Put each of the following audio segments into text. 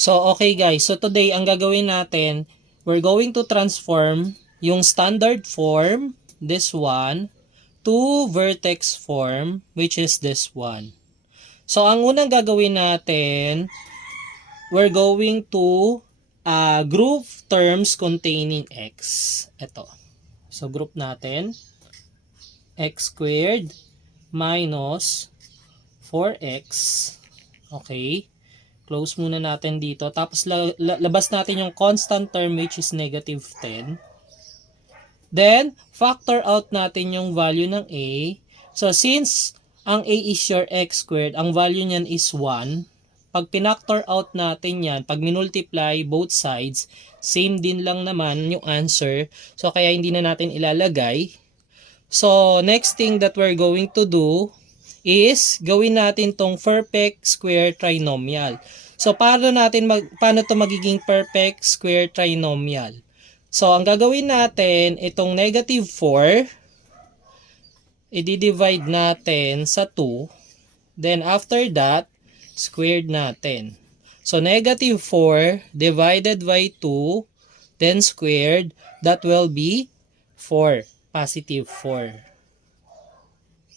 So, okay guys. So, today, ang gagawin natin, we're going to transform yung standard form, this one, to vertex form, which is this one. So, ang unang gagawin natin, we're going to group terms containing x. Ito. So, group natin, x squared minus 4x. Okay. Close muna natin dito. Tapos labas natin yung constant term which is negative 10. Then, factor out natin yung value ng a. So, since ang a is your x squared, ang value niyan is 1. Pag pinactor out natin yan, pag minultiply both sides, same din lang naman yung answer. So, kaya hindi na natin ilalagay. So, next thing that we're going to do is gawin natin tong perfect square trinomial. So, paano to magiging perfect square trinomial? So, ang gagawin natin, itong negative 4, i-divide natin sa 2. Then, after that, squared natin. So, negative 4 divided by 2, then squared, that will be 4. Positive 4.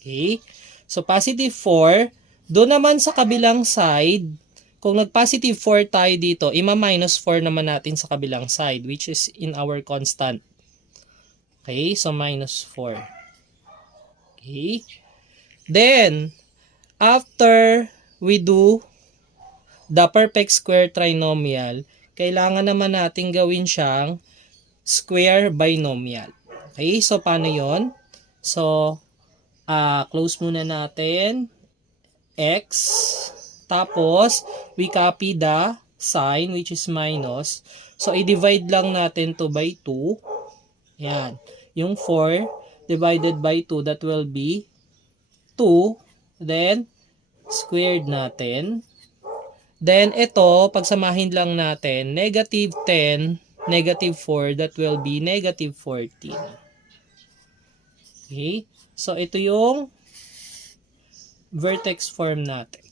Okay? So, positive 4. Doon naman sa kabilang side, kung nag-positive 4 tayo dito, ima-minus 4 naman natin sa kabilang side, which is in our constant. Okay? So, minus 4. Okay? Then, after we do the perfect square trinomial, kailangan naman natin gawin siyang square binomial. Okay? So, paano yon? So, close muna natin. X. Tapos, we copy the sign which is minus. So, i-divide lang natin to by 2. Yan. Yung 4 divided by 2, that will be 2. Then, squared natin. Then, ito, pagsamahin lang natin, negative 10, negative 4, that will be negative 14. Okay? So, ito yung vertex form natin.